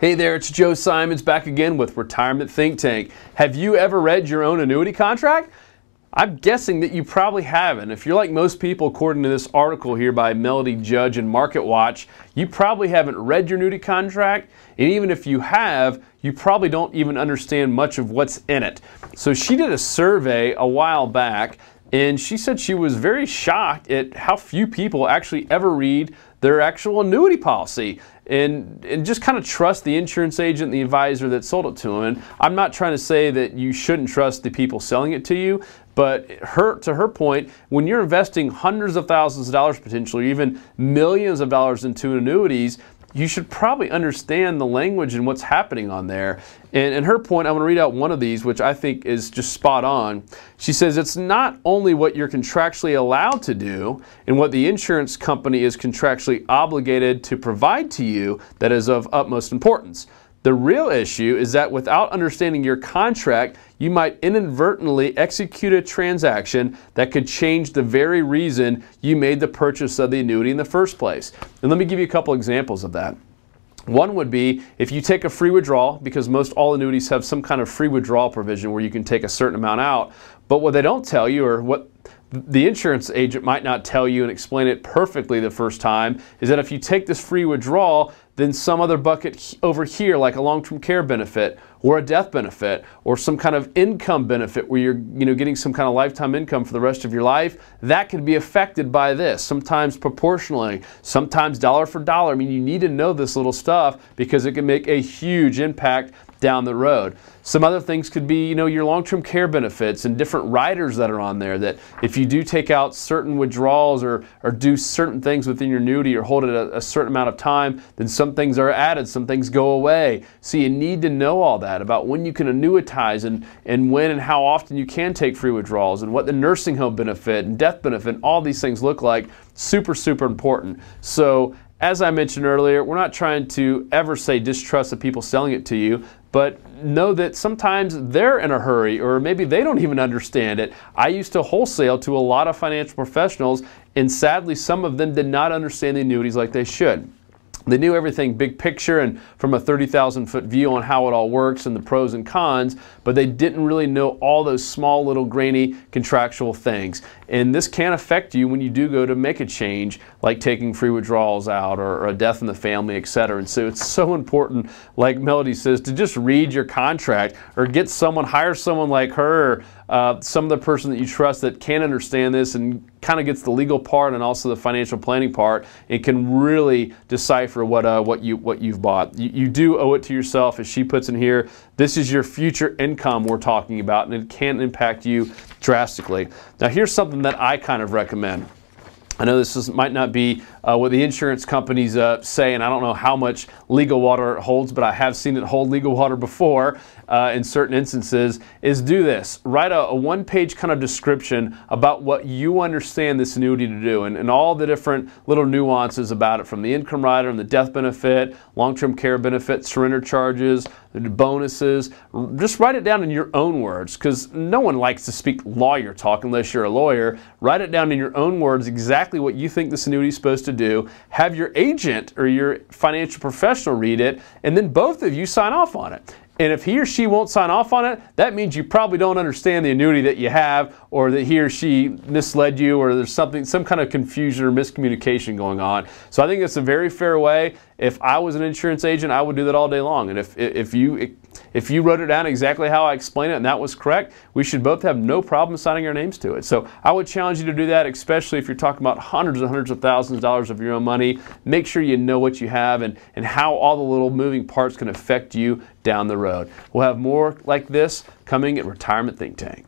Hey there, it's Joe Simons back again with Retirement Think Tank. Have you ever read your own annuity contract? I'm guessing that you probably haven't. If you're like most people, according to this article here by Melody Judge and Market Watch, you probably haven't read your annuity contract, and even if you have, you probably don't even understand much of what's in it. So she did a survey a while back, and she said she was very shocked at how few people actually ever read their actual annuity policy and just kind of trust the insurance agent, the advisor that sold it to them. And I'm not trying to say that you shouldn't trust the people selling it to you, but to her point, when you're investing hundreds of thousands of dollars potentially, even millions of dollars into annuities, you should probably understand the language and what's happening on there. And her point, I'm going to read out one of these, which I think is just spot on. She says it's not only what you're contractually allowed to do and what the insurance company is contractually obligated to provide to you that is of utmost importance. The real issue is that without understanding your contract, you might inadvertently execute a transaction that could change the very reason you made the purchase of the annuity in the first place. And let me give you a couple examples of that. One would be if you take a free withdrawal, because most all annuities have some kind of free withdrawal provision where you can take a certain amount out. But what they don't tell you, or what the insurance agent might not tell you and explain it perfectly the first time, is that if you take this free withdrawal, then some other bucket over here, like a long-term care benefit or a death benefit or some kind of income benefit where you're getting some kind of lifetime income for the rest of your life, that could be affected by this, sometimes proportionally, sometimes dollar for dollar. I mean, you need to know this little stuff because it can make a huge impact down the road. Some other things could be, your long-term care benefits and different riders that are on there, that if you do take out certain withdrawals or do certain things within your annuity or hold it a certain amount of time, then some things are added, some things go away. So you need to know all that about when you can annuitize and when and how often you can take free withdrawals and what the nursing home benefit and death benefit, all these things look like. Super, super important. So as I mentioned earlier, we're not trying to ever say distrust the people selling it to you, but know that sometimes they're in a hurry or maybe they don't even understand it. I used to wholesale to a lot of financial professionals, and sadly some of them did not understand the annuities like they should. They knew everything big picture and from a 30,000-foot view on how it all works and the pros and cons, but they didn't really know all those small little grainy contractual things. And this can affect you when you do go to make a change, like taking free withdrawals out or a death in the family, etc. And so it's so important, like Melody says, to just read your contract or hire someone like her, some other person that you trust that can understand this and kind of gets the legal part and also the financial planning part. It can really decipher what you've bought. You do owe it to yourself, as she puts in here. This is your future income we're talking about, and it can impact you drastically. Now here's something that I kind of recommend. I know might not be what the insurance companies say, and I don't know how much legal water it holds, but I have seen it hold legal water before in certain instances, is do this. Write a one-page kind of description about what you understand this annuity to do and all the different little nuances about it, from the income rider and the death benefit, long-term care benefit, surrender charges, the bonuses. Just write it down in your own words, because no one likes to speak lawyer talk unless you're a lawyer. Write it down in your own words exactly what you think this annuity is supposed to do. Have your agent or your financial professional read it, and then both of you sign off on it. And if he or she won't sign off on it, that means you probably don't understand the annuity that you have, or that he or she misled you, or there's some kind of confusion or miscommunication going on. So I think it's a very fair way. If I was an insurance agent, I would do that all day long. And if you wrote it down exactly how I explained it and that was correct, we should both have no problem signing our names to it. So I would challenge you to do that, especially if you're talking about hundreds and hundreds of thousands of dollars of your own money. Make sure you know what you have and how all the little moving parts can affect you down the road. We'll have more like this coming at Retirement Think Tank.